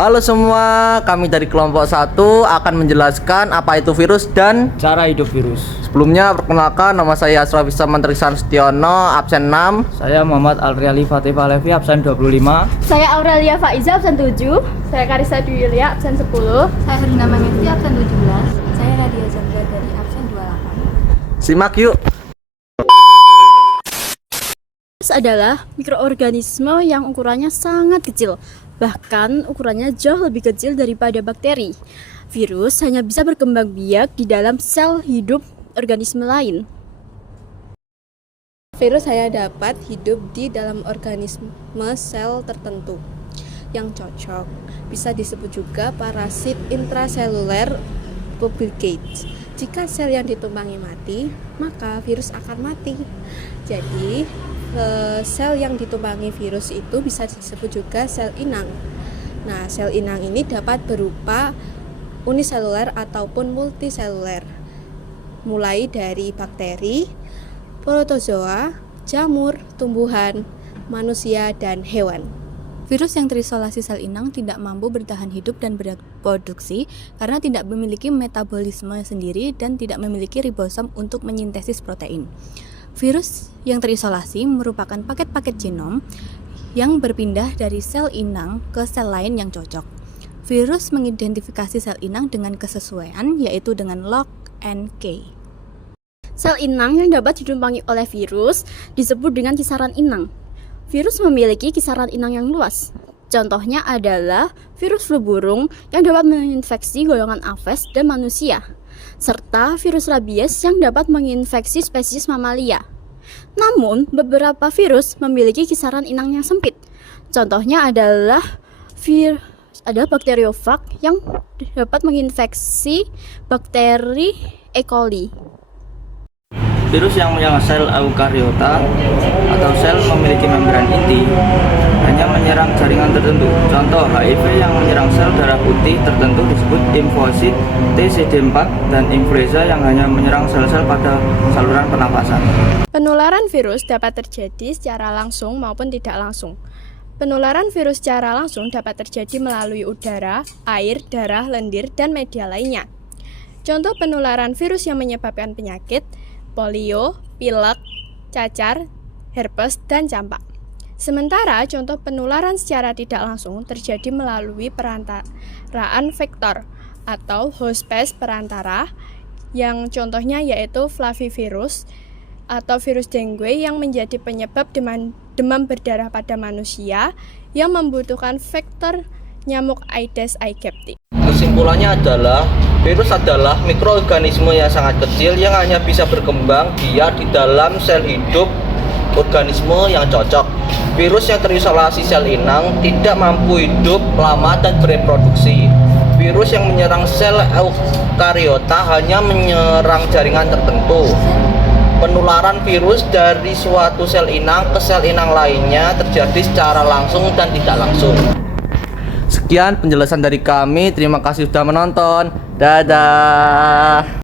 Halo semua, kami dari kelompok 1 akan menjelaskan apa itu virus dan cara hidup virus. sebelumnya perkenalkan, nama saya Asrafisa Mantrisan Setiono, absen 6. Saya Muhammad Alriali Fatifah Levi, absen 25. Saya Aurelia Faiza, absen 7. Saya Karissa Dwi Yulia, absen 10. Saya Herina Mengifti, absen 17. Saya Nadia Zandra dari absen 28. Simak yuk. Virus adalah mikroorganisme yang ukurannya sangat kecil. Bahkan ukurannya jauh lebih kecil daripada bakteri. Virus hanya bisa berkembang biak di dalam sel hidup organisme lain. Virus hanya dapat hidup di dalam organisme sel tertentu yang cocok. Bisa disebut juga parasit intraseluler publicate. Jika sel yang ditumpangi mati, maka virus akan mati. Jadi, sel yang ditumpangi virus itu bisa disebut juga sel inang. Nah, sel inang ini dapat berupa uniseluler ataupun multiseluler, mulai dari bakteri, protozoa, jamur, tumbuhan, manusia, dan hewan. Virus yang terisolasi sel inang tidak mampu bertahan hidup dan berproduksi karena tidak memiliki metabolisme sendiri dan tidak memiliki ribosom untuk menyintesis protein. Virus yang terisolasi merupakan paket-paket genom yang berpindah dari sel inang ke sel lain yang cocok. Virus mengidentifikasi sel inang dengan kesesuaian, yaitu dengan log and key. Sel inang yang dapat ditumpangi oleh virus disebut dengan kisaran inang. Virus memiliki kisaran inang yang luas. Contohnya adalah virus flu burung yang dapat menginfeksi golongan aves dan manusia, serta virus rabies yang dapat menginfeksi spesies mamalia. Namun, beberapa virus memiliki kisaran inang yang sempit. Contohnya adalah bakteriofag yang dapat menginfeksi bakteri E. coli. Virus yang menyerang sel eukariota atau sel memiliki membran inti hanya menyerang jaringan tertentu. Contoh, HIV yang menyerang sel darah putih tertentu disebut limfosit TCD4 dan influenza yang hanya menyerang sel-sel pada saluran pernapasan. Penularan virus dapat terjadi secara langsung maupun tidak langsung. Penularan virus secara langsung dapat terjadi melalui udara, air, darah, lendir, dan media lainnya. Contoh penularan virus yang menyebabkan penyakit polio, pilek, cacar, herpes, dan campak. Sementara contoh penularan secara tidak langsung terjadi melalui perantaraan vektor atau hospes perantara, yang contohnya yaitu flavivirus atau virus dengue yang menjadi penyebab demam berdarah pada manusia yang membutuhkan vektor nyamuk Aedes aegypti. Kesimpulannya adalah virus adalah mikroorganisme yang sangat kecil yang hanya bisa berkembang biak di dalam sel hidup organisme yang cocok. Virus yang terisolasi sel inang tidak mampu hidup lama dan bereproduksi. Virus yang menyerang sel eukariota hanya menyerang jaringan tertentu. Penularan virus dari suatu sel inang ke sel inang lainnya terjadi secara langsung dan tidak langsung. Sekian penjelasan dari kami, terima kasih sudah menonton. Dadah.